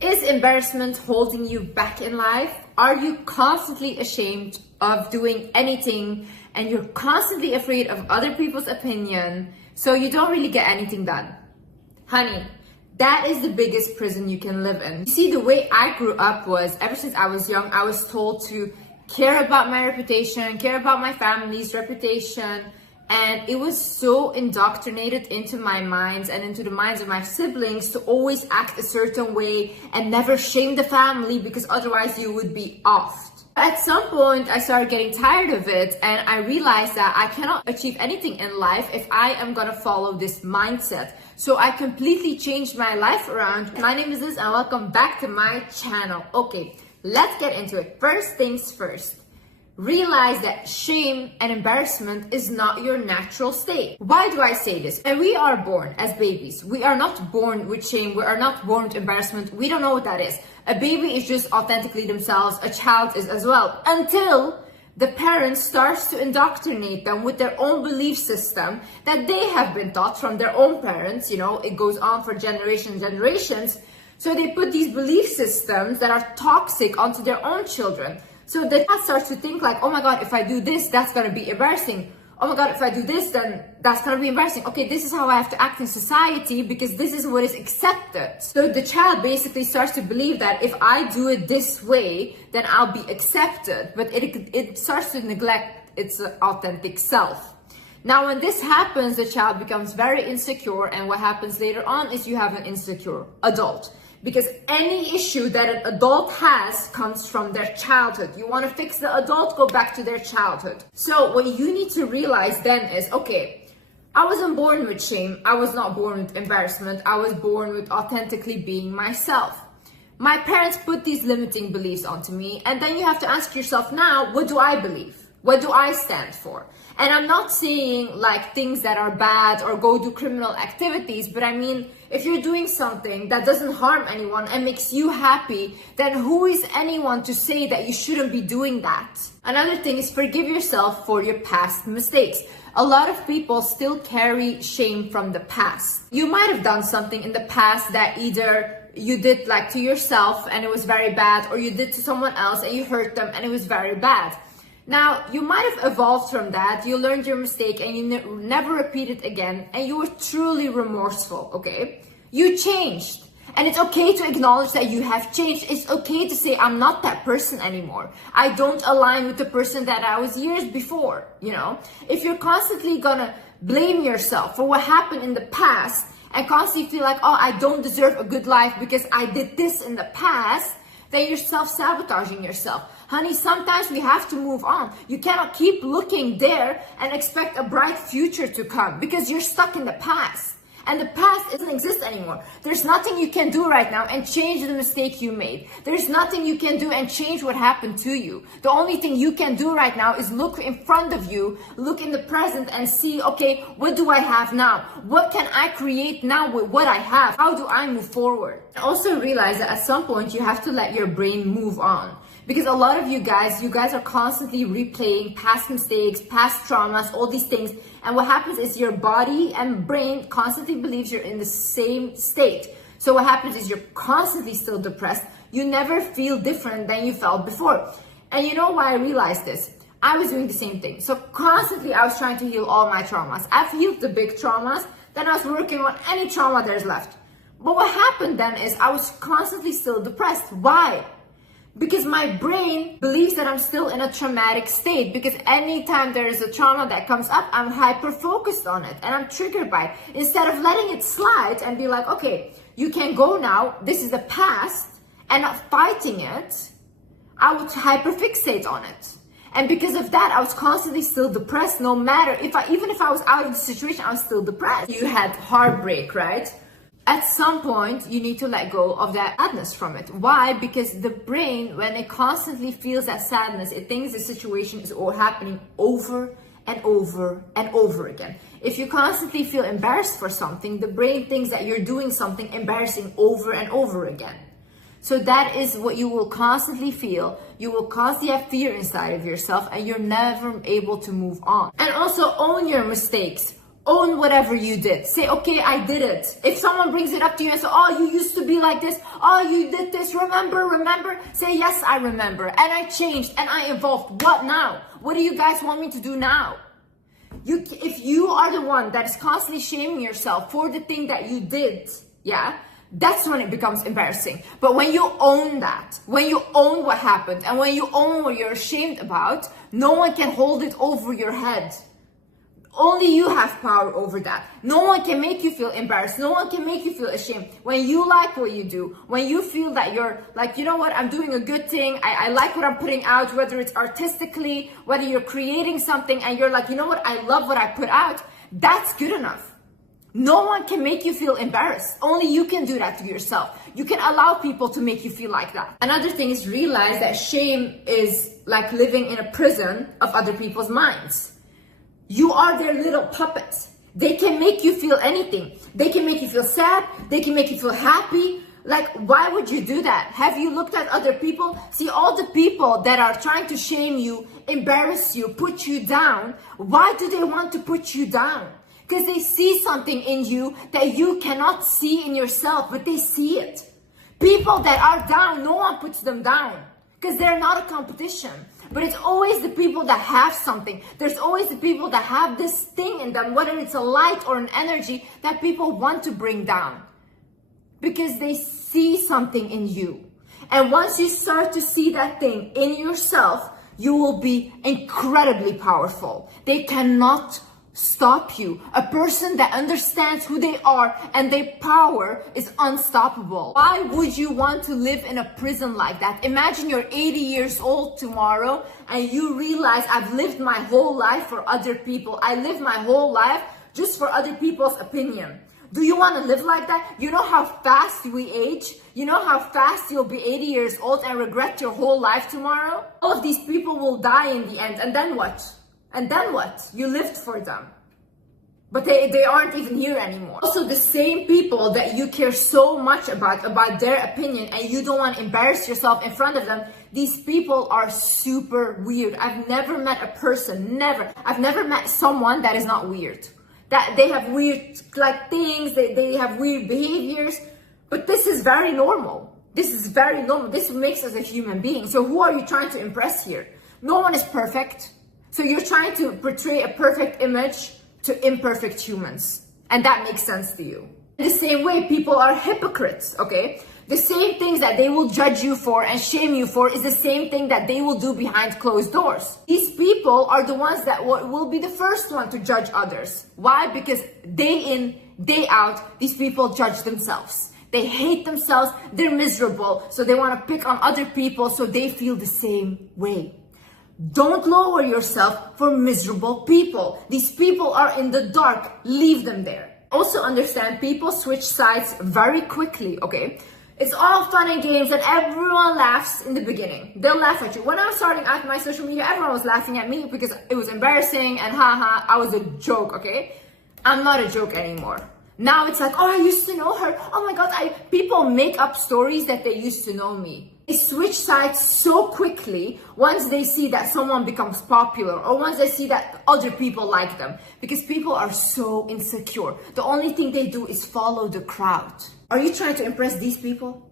Is embarrassment holding you back in life? Are you constantly ashamed of doing anything and you're constantly afraid of other people's opinion, so you don't really get anything done? Honey, that is the biggest prison you can live in. You see, the way I grew up was, ever since I was young, I was told to care about my reputation, care about my family's reputation, and it was so indoctrinated into my minds and into the minds of my siblings to always act a certain way and never shame the family, because otherwise you would be offed. At some point, I started getting tired of it, and I realized that I cannot achieve anything in life if I am gonna follow this mindset. So I completely changed my life around. My name is Liz and welcome back to my channel. Okay, let's get into it. First things first. Realize that shame and embarrassment is not your natural state. Why do I say this? And we are born as babies. We are not born with shame. We are not born with embarrassment. We don't know what that is. A baby is just authentically themselves. A child is as well. Until the parent starts to indoctrinate them with their own belief system that they have been taught from their own parents. You know, it goes on for generations. So they put these belief systems that are toxic onto their own children. So the child starts to think like, oh my God, if I do this, that's gonna be embarrassing. Oh my God, if I do this, then that's gonna be embarrassing. Okay, this is how I have to act in society because this is what is accepted. So the child basically starts to believe that if I do it this way, then I'll be accepted. But it starts to neglect its authentic self. Now, when this happens, the child becomes very insecure, and what happens later on is you have an insecure adult. Because any issue that an adult has comes from their childhood. You want to fix the adult, go back to their childhood. So what you need to realize then is, okay, I wasn't born with shame. I was not born with embarrassment. I was born with authentically being myself. My parents put these limiting beliefs onto me, and then you have to ask yourself now, what do I believe? What do I stand for? And I'm not saying like things that are bad or go do criminal activities, but I mean, if you're doing something that doesn't harm anyone and makes you happy, then who is anyone to say that you shouldn't be doing that? Another thing is forgive yourself for your past mistakes. A lot of people still carry shame from the past. You might have done something in the past that either you did like to yourself and it was very bad, or you did to someone else and you hurt them and it was very bad. Now, you might have evolved from that, you learned your mistake and you never repeat it again, and you were truly remorseful, okay? You changed. And it's okay to acknowledge that you have changed. It's okay to say, I'm not that person anymore. I don't align with the person that I was years before, you know? If you're constantly gonna blame yourself for what happened in the past and constantly feel like, oh, I don't deserve a good life because I did this in the past, then you're self-sabotaging yourself. Honey, sometimes we have to move on. You cannot keep looking there and expect a bright future to come because you're stuck in the past. And the past doesn't exist anymore. There's nothing you can do right now and change the mistake you made. There's nothing you can do and change what happened to you. The only thing you can do right now is look in front of you, look in the present and see, okay, what do I have now? What can I create now with what I have? How do I move forward? Also realize that at some point you have to let your brain move on. Because a lot of you guys are constantly replaying past mistakes, past traumas, all these things. And what happens is your body and brain constantly believes you're in the same state. So what happens is you're constantly still depressed. You never feel different than you felt before. And you know why I realized this? I was doing the same thing. So constantly I was trying to heal all my traumas. I've healed the big traumas. Then I was working on any trauma there's left. But what happened then is I was constantly still depressed. Why? Because my brain believes that I'm still in a traumatic state, because anytime there is a trauma that comes up, I'm hyper focused on it and I'm triggered by it. Instead of letting it slide and be like, okay, you can go now, this is the past, and not fighting it, I would hyper fixate on it. And because of that, I was constantly still depressed. No matter even if I was out of the situation, I was still depressed. You had heartbreak, right? At some point, you need to let go of that sadness from it. Why? Because the brain, when it constantly feels that sadness, it thinks the situation is all happening over and over and over again. If you constantly feel embarrassed for something, the brain thinks that you're doing something embarrassing over and over again. So that is what you will constantly feel. You will constantly have fear inside of yourself and you're never able to move on. And also own your mistakes. Own whatever you did. Say, okay, I did it. If someone brings it up to you and says, oh, you used to be like this. Oh, you did this. Remember? Say, yes, I remember. And I changed and I evolved. What now? What do you guys want me to do now? If you are the one that is constantly shaming yourself for the thing that you did, yeah, that's when it becomes embarrassing. But when you own that, when you own what happened, and when you own what you're ashamed about, no one can hold it over your head. Only you have power over that. No one can make you feel embarrassed. No one can make you feel ashamed. When you like what you do, when you feel that you're like, you know what, I'm doing a good thing. I like what I'm putting out, whether it's artistically, whether you're creating something and you're like, you know what, I love what I put out. That's good enough. No one can make you feel embarrassed. Only you can do that to yourself. You can allow people to make you feel like that. Another thing is realize that shame is like living in a prison of other people's minds. You are their little puppets. They can make you feel anything. They can make you feel sad. They can make you feel happy. Like, why would you do that? Have you looked at other people? See, all the people that are trying to shame you, embarrass you, put you down. Why do they want to put you down? Because they see something in you that you cannot see in yourself, but they see it. People that are down, no one puts them down because they're not a competition. But it's always the people that have something. There's always the people that have this thing in them, whether it's a light or an energy that people want to bring down because they see something in you. And once you start to see that thing in yourself, you will be incredibly powerful. They cannot stop you. A person that understands who they are and their power is unstoppable. Why would you want to live in a prison like that? Imagine you're 80 years old tomorrow and you realize I've lived my whole life for other people. I lived my whole life just for other people's opinion. Do you want to live like that? You know how fast we age? You know how fast you'll be 80 years old and regret your whole life tomorrow? All of these people will die in the end, and then what? And then what? You lived for them. But they aren't even here anymore. Also, the same people that you care so much about their opinion, and you don't want to embarrass yourself in front of them, these people are super weird. I've never met a person, I've never met someone that is not weird. That they have weird like things, they have weird behaviors, but this is very normal. This is very normal. This makes us a human being. So who are you trying to impress here? No one is perfect. So you're trying to portray a perfect image to imperfect humans. And that makes sense to you. In the same way, people are hypocrites, okay? The same things that they will judge you for and shame you for is the same thing that they will do behind closed doors. These people are the ones that will be the first one to judge others. Why? Because day in, day out, these people judge themselves. They hate themselves, they're miserable, so they want to pick on other people so they feel the same way. Don't lower yourself for miserable people. These people are in the dark. Leave them there. Also understand, people switch sides very quickly, okay? It's all fun and games and everyone laughs in the beginning. They'll laugh at you. When I was starting out my social media, everyone was laughing at me because it was embarrassing and haha, I was a joke, okay? I'm not a joke anymore. Now it's like, oh, I used to know her. Oh my God, people make up stories that they used to know me. They switch sides so quickly once they see that someone becomes popular or once they see that other people like them, because people are so insecure. The only thing they do is follow the crowd. Are you trying to impress these people?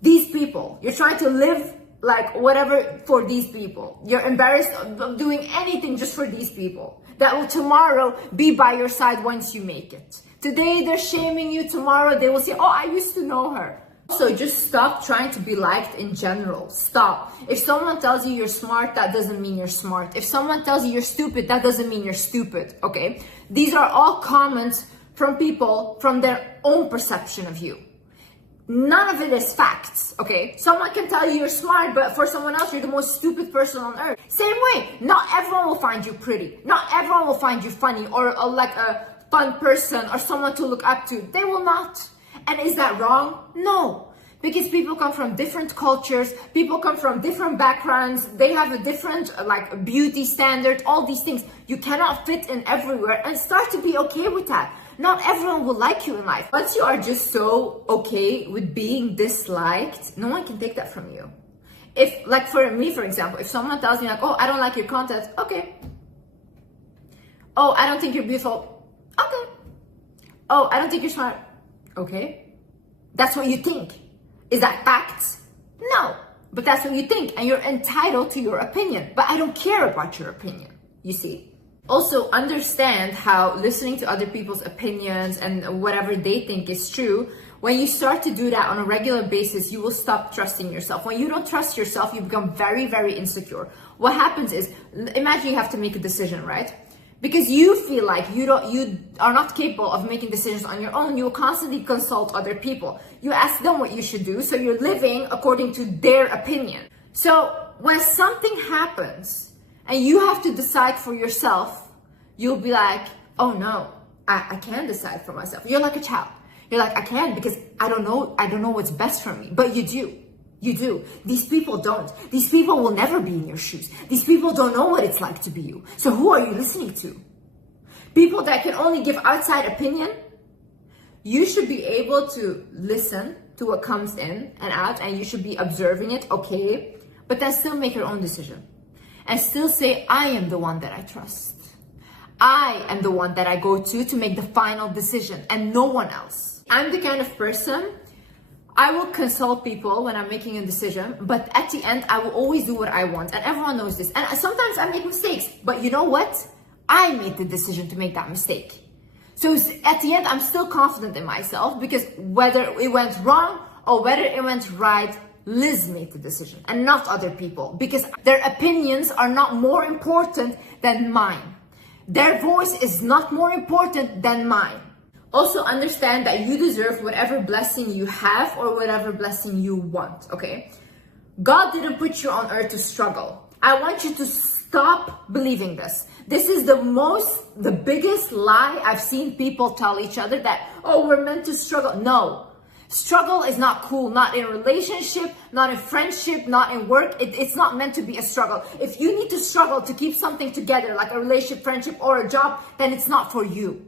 These people. You're trying to live like whatever for these people. You're embarrassed of doing anything just for these people that will tomorrow be by your side once you make it. Today they're shaming you, tomorrow they will say, oh, I used to know her. So just stop trying to be liked in general. Stop. If someone tells you you're smart, that doesn't mean you're smart. If someone tells you you're stupid, that doesn't mean you're stupid, okay? These are all comments from people from their own perception of you. None of it is facts, okay? Someone can tell you you're smart, but for someone else, you're the most stupid person on earth. Same way, not everyone will find you pretty. Not everyone will find you funny or like a fun person or someone to look up to. They will not. And is that wrong? No. Because people come from different cultures, people come from different backgrounds, they have a different like beauty standard, all these things. You cannot fit in everywhere, and start to be okay with that. Not everyone will like you in life. Once you are just so okay with being disliked, no one can take that from you. If, like for me, for example, if someone tells me like, oh, I don't like your content, okay. Oh, I don't think you're beautiful, Okay. Oh, I don't think you're smart. Okay. That's what you think. Is that fact? No. But that's what you think, and you're entitled to your opinion. But I don't care about your opinion, you see. Also, understand how listening to other people's opinions and whatever they think is true, when you start to do that on a regular basis, you will stop trusting yourself. When you don't trust yourself, you become very, very insecure. What happens is, imagine you have to make a decision, right? Because you feel like you are not capable of making decisions on your own. You will constantly consult other people. You ask them what you should do, so you're living according to their opinion. So when something happens and you have to decide for yourself, you'll be like, oh no, I can't decide for myself. You're like a child. You're like, I can't because I don't know what's best for me. But you do. You do. These people don't. These people will never be in your shoes. These people don't know what it's like to be you. So who are you listening to? People that can only give outside opinion? You should be able to listen to what comes in and out, and you should be observing it, okay? But then still make your own decision. And still say, I am the one that I trust. I am the one that I go to make the final decision, and no one else. I'm the kind of person, I will consult people when I'm making a decision, but at the end, I will always do what I want. And everyone knows this. And sometimes I make mistakes, but you know what? I made the decision to make that mistake. So at the end, I'm still confident in myself because whether it went wrong or whether it went right, Liz made the decision and not other people, because their opinions are not more important than mine. Their voice is not more important than mine. Also understand that you deserve whatever blessing you have or whatever blessing you want, okay? God didn't put you on earth to struggle. I want you to stop believing this. This is the biggest lie I've seen people tell each other, that, oh, we're meant to struggle. No. Struggle is not cool, not in relationship, not in friendship, not in work. It's not meant to be a struggle. If you need to struggle to keep something together, like a relationship, friendship, or a job, then it's not for you.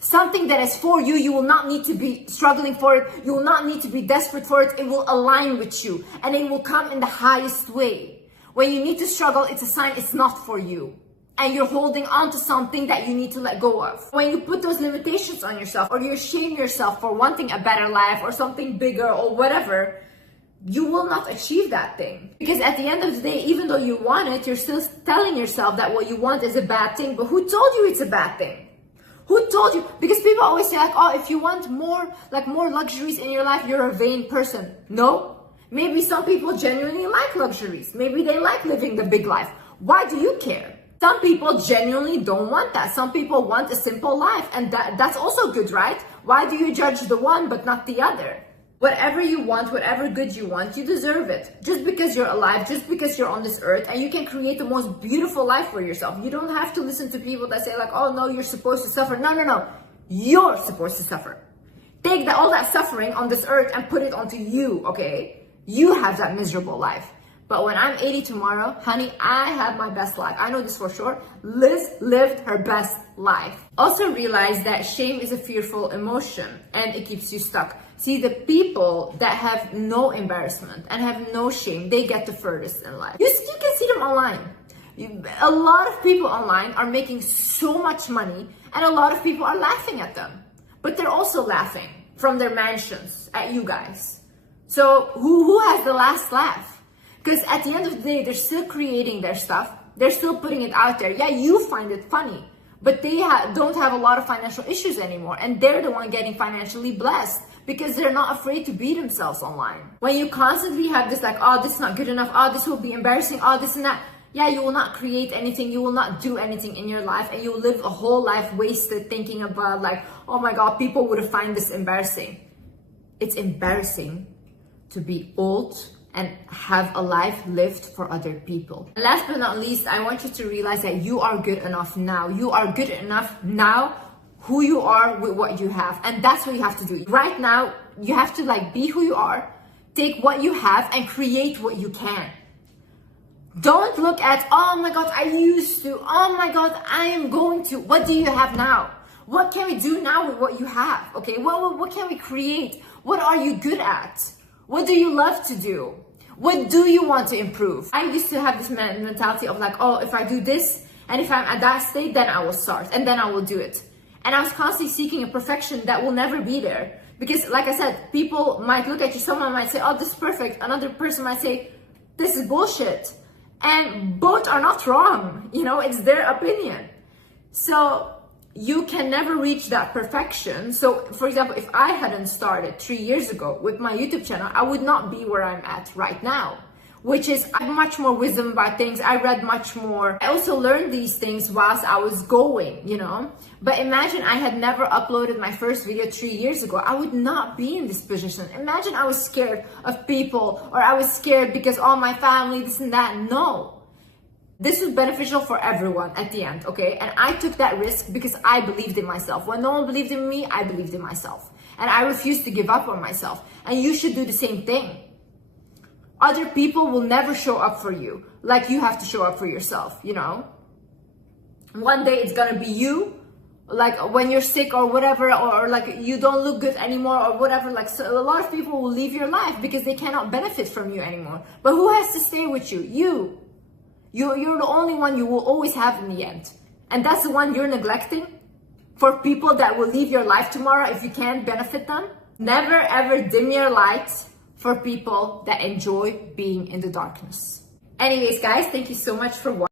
Something that is for you, you will not need to be struggling for it. You will not need to be desperate for it. It will align with you and it will come in the highest way. When you need to struggle, it's a sign it's not for you. And you're holding on to something that you need to let go of. When you put those limitations on yourself, or you shame yourself for wanting a better life or something bigger or whatever, you will not achieve that thing. Because at the end of the day, even though you want it, you're still telling yourself that what you want is a bad thing. But who told you it's a bad thing? Who told you? Because people always say like, oh, if you want more luxuries in your life, you're a vain person. No. Maybe some people genuinely like luxuries. Maybe they like living the big life. Why do you care? Some people genuinely don't want that. Some people want a simple life, and that's also good, right? Why do you judge the one but not the other? Whatever you want, whatever good you want, you deserve it. Just because you're alive, just because you're on this earth, and you can create the most beautiful life for yourself. You don't have to listen to people that say like, oh no, you're supposed to suffer. No. You're supposed to suffer. Take all that suffering on this earth and put it onto you, okay? You have that miserable life. But when I'm 80 tomorrow, honey, I have my best life. I know this for sure. Liz lived her best life. Also realize that shame is a fearful emotion and it keeps you stuck. See, the people that have no embarrassment and have no shame, they get the furthest in life. You can see them online. A lot of people online are making so much money and a lot of people are laughing at them. But they're also laughing from their mansions at you guys. So who has the last laugh? Because at the end of the day, they're still creating their stuff. They're still putting it out there. Yeah, you find it funny, but they don't have a lot of financial issues anymore. And they're the one getting financially blessed because they're not afraid to be themselves online. When you constantly have this like, oh, this is not good enough. Oh, this will be embarrassing. Oh, this and that. Yeah, you will not create anything. You will not do anything in your life. And you will live a whole life wasted thinking about like, oh my God, people would have find this embarrassing. It's embarrassing to be old and have a life lived for other people. And last but not least, I want you to realize that you are good enough now. You are good enough now, who you are with what you have. And that's what you have to do. Right now, you have to like be who you are, take what you have and create what you can. Don't look at, oh my God, I used to, oh my God, I am going to. What do you have now? What can we do now with what you have? Okay, what can we create? What are you good at? What do you love to do? What do you want to improve? I used to have this mentality of like, oh, if I do this and if I'm at that state, then I will start and then I will do it. And I was constantly seeking a perfection that will never be there. Because like I said, people might look at you, someone might say, oh, this is perfect. Another person might say, this is bullshit. And both are not wrong, you know, it's their opinion. So you can never reach that perfection. So for example, if I hadn't started 3 years ago with my YouTube channel, I would not be where I'm at right now. Which is, I have much more wisdom about things. I read much more. I also learned these things whilst I was going, you know. But imagine I had never uploaded my first video 3 years ago. I would not be in this position. Imagine I was scared of people, or I was scared because all my family, this and that. No. This was beneficial for everyone at the end, okay? And I took that risk because I believed in myself. When no one believed in me, I believed in myself. And I refused to give up on myself. And you should do the same thing. Other people will never show up for you like you have to show up for yourself, you know? One day it's gonna be you, like when you're sick or whatever, or like you don't look good anymore or whatever. Like, so a lot of people will leave your life because they cannot benefit from you anymore. But who has to stay with you? You. You're the only one you will always have in the end. And that's the one you're neglecting for people that will leave your life tomorrow if you can't benefit them. Never ever dim your light for people that enjoy being in the darkness. Anyways, guys, thank you so much for watching.